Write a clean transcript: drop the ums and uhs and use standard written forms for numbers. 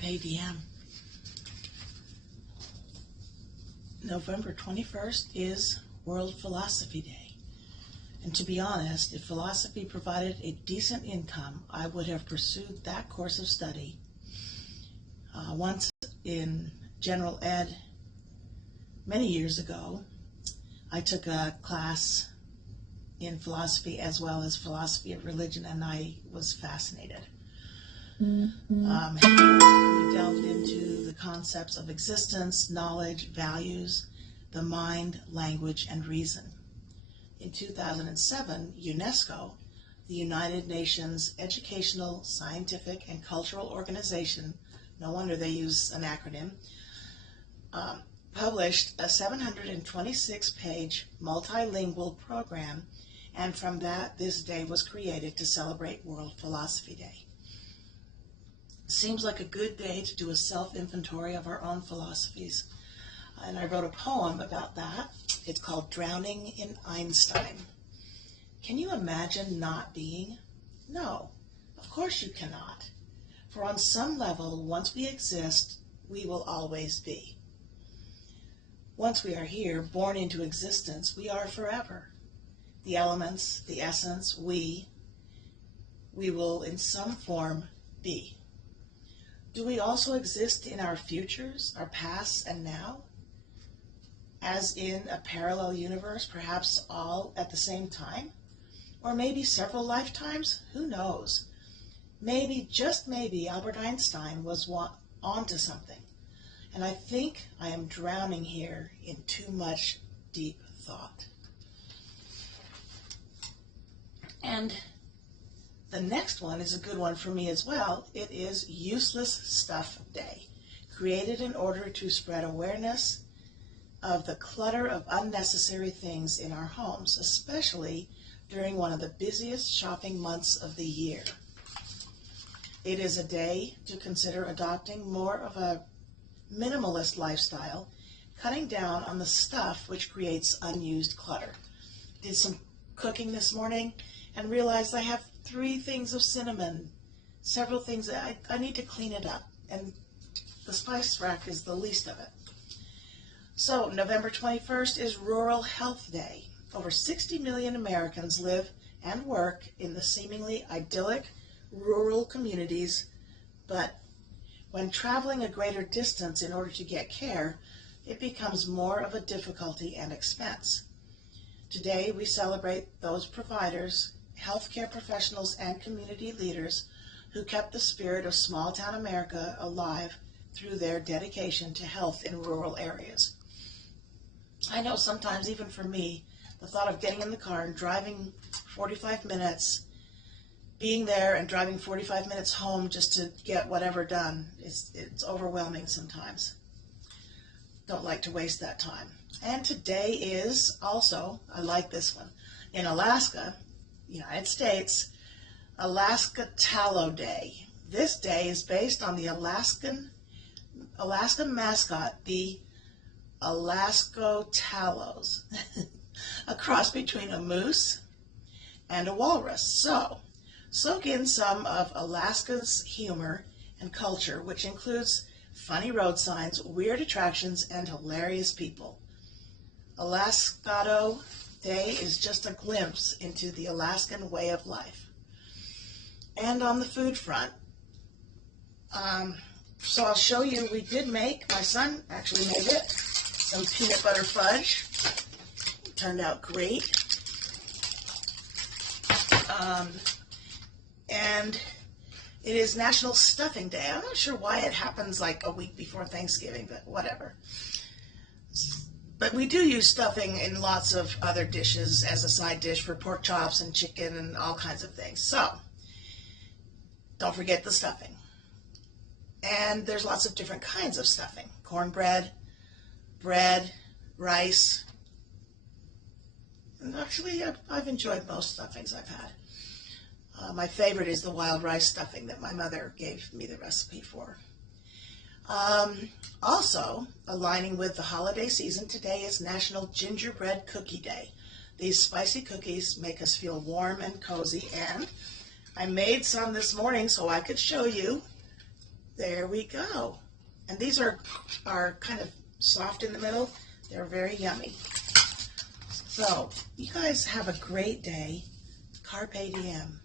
Carpe Diem. November 21st is World Philosophy Day. And to be honest, if philosophy provided a decent income, I would have pursued that course of study. Once in general ed, many years ago, I took a class in philosophy as well as philosophy of religion, and I was fascinated. We delved into the concepts of existence, knowledge, values, the mind, language, and reason. In 2007, UNESCO, the United Nations Educational, Scientific, and Cultural Organization, no wonder they use an acronym, published a 726-page multilingual program, and from that, this day was created to celebrate World Philosophy Day. Seems like a good day to do a self-inventory of our own philosophies. And I wrote a poem about that. It's called Drowning in Einstein. Can you imagine not being? No, of course you cannot. For on some level, once we exist, we will always be. Once we are here, born into existence, we are forever. The elements, the essence, we will in some form be. Do we also exist in our futures, our pasts, and now? As in a parallel universe, perhaps all at the same time? Or maybe several lifetimes? Who knows? Maybe, just maybe, Albert Einstein was onto something. And I think I am drowning here in too much deep thought. And the next one is a good one for me as well. It is Useless Stuff Day, created in order to spread awareness of the clutter of unnecessary things in our homes, especially during one of the busiest shopping months of the year. It is a day to consider adopting more of a minimalist lifestyle, cutting down on the stuff which creates unused clutter. Did some cooking this morning and realized I have 3 things of cinnamon, several things that I need to clean it up, and the spice rack is the least of it. So November 21st is Rural Health Day. Over 60 million Americans live and work in the seemingly idyllic rural communities, but when traveling a greater distance in order to get care, it becomes more of a difficulty and expense. Today we celebrate those providers, healthcare professionals, and community leaders who kept the spirit of small-town America alive through their dedication to health in rural areas. I know sometimes, even for me, the thought of getting in the car and driving 45 minutes, being there and driving 45 minutes home just to get whatever done, it's overwhelming sometimes. Don't like to waste that time. And today is also, I like this one, in Alaska, United States, Alaska Tallow Day. This day is based on the Alaska mascot, the Alaskan Tallows, a cross between a moose and a walrus. So, soak in some of Alaska's humor and culture, which includes funny road signs, weird attractions, and hilarious people. Alaskado Day is just a glimpse into the Alaskan way of life. And on the food front, so I'll show you, my son actually made it, some peanut butter fudge. It turned out great. And it is National Stuffing Day. I'm not sure why it happens like a week before Thanksgiving, but whatever. But we do use stuffing in lots of other dishes as a side dish for pork chops and chicken and all kinds of things. So, don't forget the stuffing. And there's lots of different kinds of stuffing. Cornbread, bread, rice. And actually, I've enjoyed most stuffings I've had. My favorite is the wild rice stuffing that my mother gave me the recipe for. Also, aligning with the holiday season, today is National Gingerbread Cookie Day. These spicy cookies make us feel warm and cozy, and I made some this morning so I could show you. there we go. And these are kind of soft in the middle. They're very yummy. So, you guys have a great day. Carpe diem.